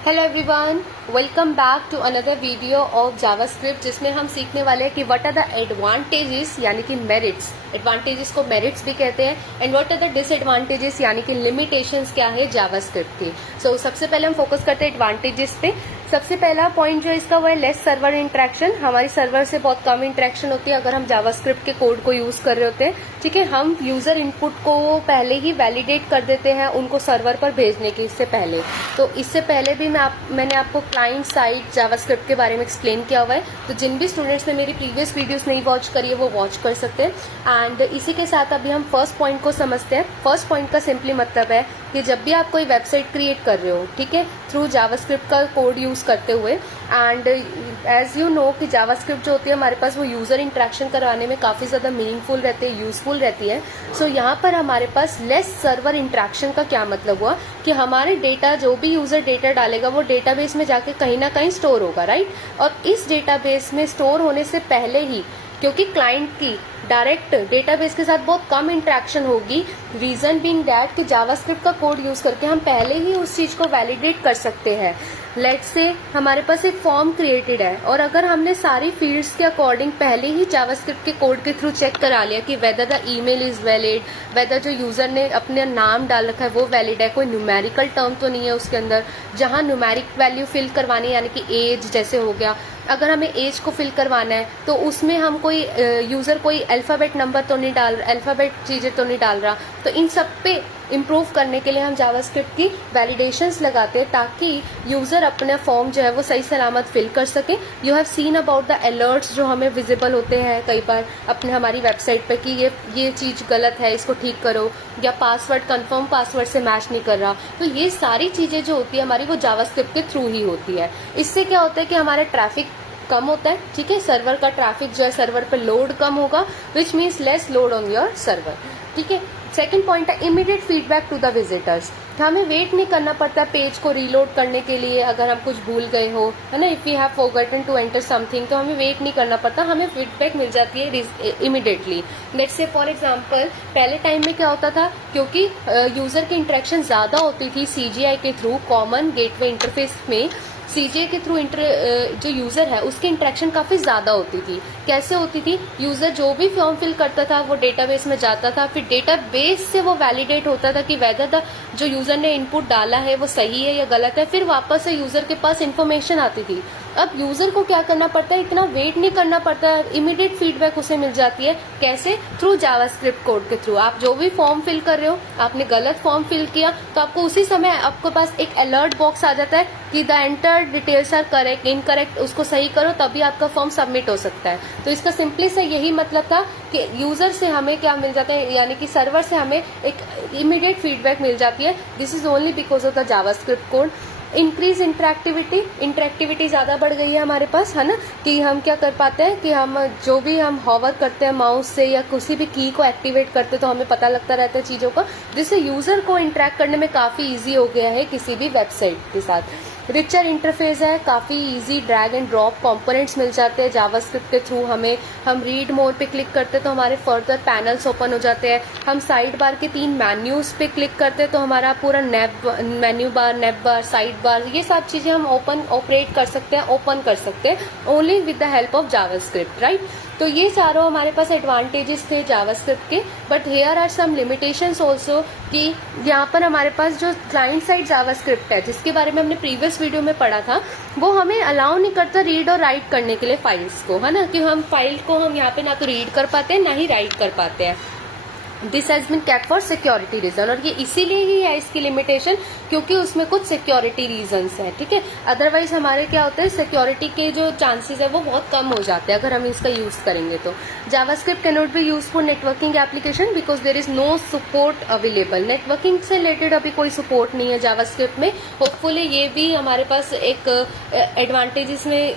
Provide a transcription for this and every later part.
Hello everyone, welcome back to another video of JavaScript, जिसमें हम सीखने वाले हैं कि व्हाट आर द एडवांटेजेस यानी कि मेरिट्स। एडवांटेजेस को मेरिट्स भी कहते हैं and what are the disadvantages यानी कि लिमिटेशंस क्या है जावास्क्रिप्ट की। सो सबसे पहले हम फोकस करते हैं एडवांटेजेस पे। सबसे पहला पॉइंट जो इसका वो है लेस सर्वर इंटरेक्शन। हमारी सर्वर से बहुत कम इंटरेक्शन होती है अगर हम जावास्क्रिप्ट के कोड को यूज कर रहे होते हैं। ठीक है, हम यूजर इनपुट को पहले ही वैलिडेट कर देते हैं उनको सर्वर पर भेजने के इससे पहले। तो इससे पहले भी मैंने आपको क्लाइंट साइड जावास्क्रिप्ट के बारे में एक्सप्लेन किया हुआ है, तो जिन भी स्टूडेंट्स ने मेरी प्रीवियस वीडियोस नहीं वॉच करी है वो वॉच कर सकते हैं। एंड इसी के साथ अभी हम फर्स्ट पॉइंट को समझते हैं। फर्स्ट पॉइंट का सिंपली मतलब है कि जब भी आप कोई वेबसाइट क्रिएट कर रहे हो, ठीक है, थ्रू जावास्क्रिप्ट का कोड यूज करते हुए, एंड एज यू नो कि जावास्क्रिप्ट जो होती है हमारे पास वो यूजर इंटरेक्शन करवाने में काफी ज्यादा मीनिंगफुल रहती है, यूजफुल रहती है। सो यहाँ पर हमारे पास लेस सर्वर इंटरेक्शन का क्या मतलब हुआ कि हमारे डेटा, जो भी यूजर डेटा डालेगा वो डेटाबेस में जाके कहीं ना कहीं स्टोर होगा, राइट। और इस डेटाबेस में स्टोर होने से पहले ही, क्योंकि क्लाइंट की डायरेक्ट डेटाबेस के साथ बहुत कम इंटरेक्शन होगी, रीजन बीइंग दैट कि जावास्क्रिप्ट का कोड यूज करके हम पहले ही उस चीज को वैलिडेट कर सकते हैं। लेट्स से हमारे पास एक फॉर्म क्रिएटेड है और अगर हमने सारी फील्ड्स के अकॉर्डिंग पहले ही जावास्क्रिप्ट के कोड के थ्रू चेक करा लिया कि whether the email is valid, whether जो यूजर ने अपने नाम डाल रखा है वो वैलिड है, कोई न्यूमेरिकल टर्म तो नहीं है उसके अंदर, जहां न्यूमेरिक वैल्यू फिल करवानी यानी कि एज जैसे हो गया, अगर हमें एज को फिल करवाना है तो उसमें हम कोई यूजर कोई अल्फाबेट नंबर तो नहीं डाल, अल्फाबेट चीजें तो नहीं डाल रहा। तो इन सब पे इम्प्रूव करने के लिए हम जावास्क्रिप्ट की वैलिडेशंस लगाते हैं ताकि यूजर अपना फॉर्म जो है वो सही सलामत फिल कर सके। You have seen about the alerts जो हमें विजिबल होते हैं कई बार अपने हमारी वेबसाइट पे कि ये चीज गलत है, इसको ठीक करो, या पासवर्ड कंफर्म पासवर्ड से मैच नहीं कर रहा। तो ये सारी चीजें जो होती है हमारी वो जावास्क्रिप्ट के थ्रू ही होती है। इससे क्या होता है कि हमारा ट्रैफिक कम होता है, ठीक है, सर्वर का ट्रैफिक जो है सर्वर पे लोड कम होगा, which means less load on your server. ठीक है, सेकंड पॉइंट है immediate feedback to the visitors. हमें वेट नहीं करना पड़ता पेज को रीलोड करने के लिए अगर हम कुछ भूल गए हो, है ना, if you have forgotten to enter something, तो हमें वेट नहीं करना पड़ता, हमें फीडबैक मिल जाती है immediately. Let's say for example पहले टाइम में क्या होता था, क्योंकि यूजर की इंटरेक्शन ज्यादा होती थी सीजीआई के थ्रू, कॉमन गेटवे इंटरफेस में सीजे के थ्रू जो यूजर है उसकी इंटरेक्शन काफी ज्यादा होती थी। कैसे होती थी, यूजर जो भी फॉर्म फिल करता था वो डेटाबेस में जाता था, फिर डेटाबेस से वो वैलिडेट होता था कि वेदर द जो यूजर ने इनपुट डाला है वो सही है या गलत है, फिर वापस से यूजर के पास इन्फॉर्मेशन आती थी। अब यूजर को क्या करना पड़ता है, इतना वेट नहीं करना पड़ता है, इमीडिएट फीडबैक उसे मिल जाती है। कैसे? थ्रू जावास्क्रिप्ट कोड के थ्रू। आप जो भी फॉर्म फिल कर रहे हो, आपने गलत फॉर्म फिल किया तो आपको उसी समय आपके पास एक अलर्ट बॉक्स आ जाता है कि the enter details are correct, incorrect, उसको सही करो तभी आपका फॉर्म सबमिट हो सकता है। तो इसका सिंपली से यही मतलब था कि यूजर से हमें क्या मिल जाता है, यानी कि सर्वर से हमें एक इमीडिएट फीडबैक मिल जाती है। This is only because of the JavaScript code. Increase interactivity ज्यादा बढ़ गई है हमारे पास, है ना, कि हम क्या कर पाते हैं कि हम जो भी हम हॉवर करते हैं माउस से या किसी भी की को एक्टिवेट करते हैं तो हमें पता लगता रहता है चीजों का, जिससे यूजर को इंटरेक्ट करने में काफी इजी हो गया है किसी भी वेबसाइट के साथ। रिचर इंटरफेस है, काफी easy drag and drop components मिल जाते हैं जावास्क्रिप्ट के थ्रू हमें। हम रीड मोर पे क्लिक करते हैं तो हमारे फर्दर पैनल्स ओपन हो जाते हैं। हम साइड बार के 3 मेन्यूज पे क्लिक करते हैं तो हमारा पूरा मेन्यू बार, नेप बार, साइड बार, ये सब चीजें हम ऑपरेट कर सकते हैं, ओपन कर सकते हैं only with the help of JavaScript, right. तो ये चारों हमारे पास एडवांटेजेस थे जावास्क्रिप्ट के, but here are some limitations also कि यहाँ पर हमारे पास जो क्लाइंट साइड जावास्क्रिप्ट है जिसके बारे में हमने प्रीवियस वीडियो में पढ़ा था, वो हमें अलाउ नहीं करता रीड और राइट करने के लिए फाइल्स को, है ना, कि हम फाइल को हम यहाँ पे ना तो रीड कर पाते हैं ना ही राइट कर पाते हैं। This has been kept for security reason, और ये इसीलिए ही है इसकी लिमिटेशन क्योंकि उसमें कुछ सिक्योरिटी रीजंस है, ठीक है। अदरवाइज हमारे क्या होता है, सिक्योरिटी के जो चांसेस है वो बहुत कम हो जाते हैं अगर हम इसका यूज करेंगे तो। JavaScript can not be use for networking application because there is no support available. Networking से रिलेटेड अभी कोई सपोर्ट नहीं है जावास्क्रिप्ट में। होपफुली ये भी हमारे पास एक एडवांटेजेस में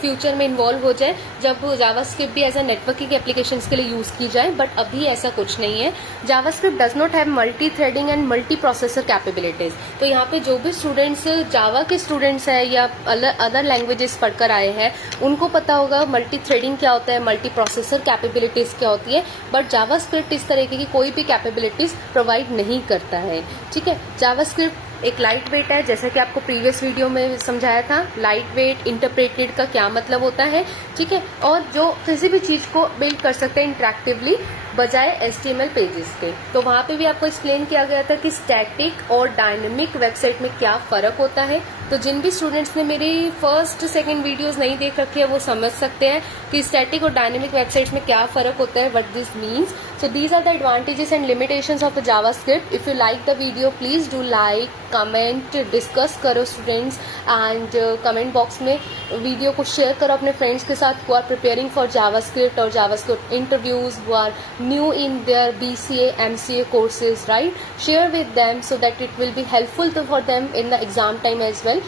फ्यूचर में इन्वॉल्व हो जाए जब जावास्क्रिप्ट भी एज अ नेटवर्किंग एप्लीकेशन के लिए यूज की जाए, बट अभी ऐसा कुछ नहीं है। JavaScript does not have multi threading and multi processor capabilities. तो यहाँ पे जो भी स्टूडेंट्स जावा के स्टूडेंट्स हैं या अदर लैंग्वेजेस पढ़कर आए हैं उनको पता होगा मल्टी थ्रेडिंग क्या होता है, मल्टी प्रोसेसर कैपेबिलिटीज क्या होती है, बट जावास्क्रिप्ट इस तरीके की कोई भी कैपेबिलिटीज प्रोवाइड नहीं करता है, ठीक है। जावास्क्रिप्ट एक लाइट वेट है, जैसा कि आपको प्रीवियस वीडियो में समझाया था, लाइट वेट इंटरप्रेटेड का क्या मतलब होता है, ठीक है, और जो किसी भी चीज को बिल्ड कर सकते हैं इंटरेक्टिवली बजाय HTML पेजेस के। तो वहां पे भी आपको एक्सप्लेन किया गया था कि स्टैटिक और डायनेमिक वेबसाइट में क्या फर्क होता है। तो जिन भी स्टूडेंट्स ने मेरी फर्स्ट सेकंड वीडियोस नहीं देख रखी है वो समझ सकते हैं कि स्टैटिक और डायनेमिक वेबसाइट्स में क्या फर्क होता है, what this means. So these are the advantages and limitations of the JavaScript. If you like the video, please do like, comment, discuss करो students and comment box में वीडियो को share करो अपने फ्रेंड्स के साथ who are preparing for JavaScript or JavaScript interviews, who are new in their BCA, MCA courses, right? Share with them so that it will be helpful for them in the exam time as well.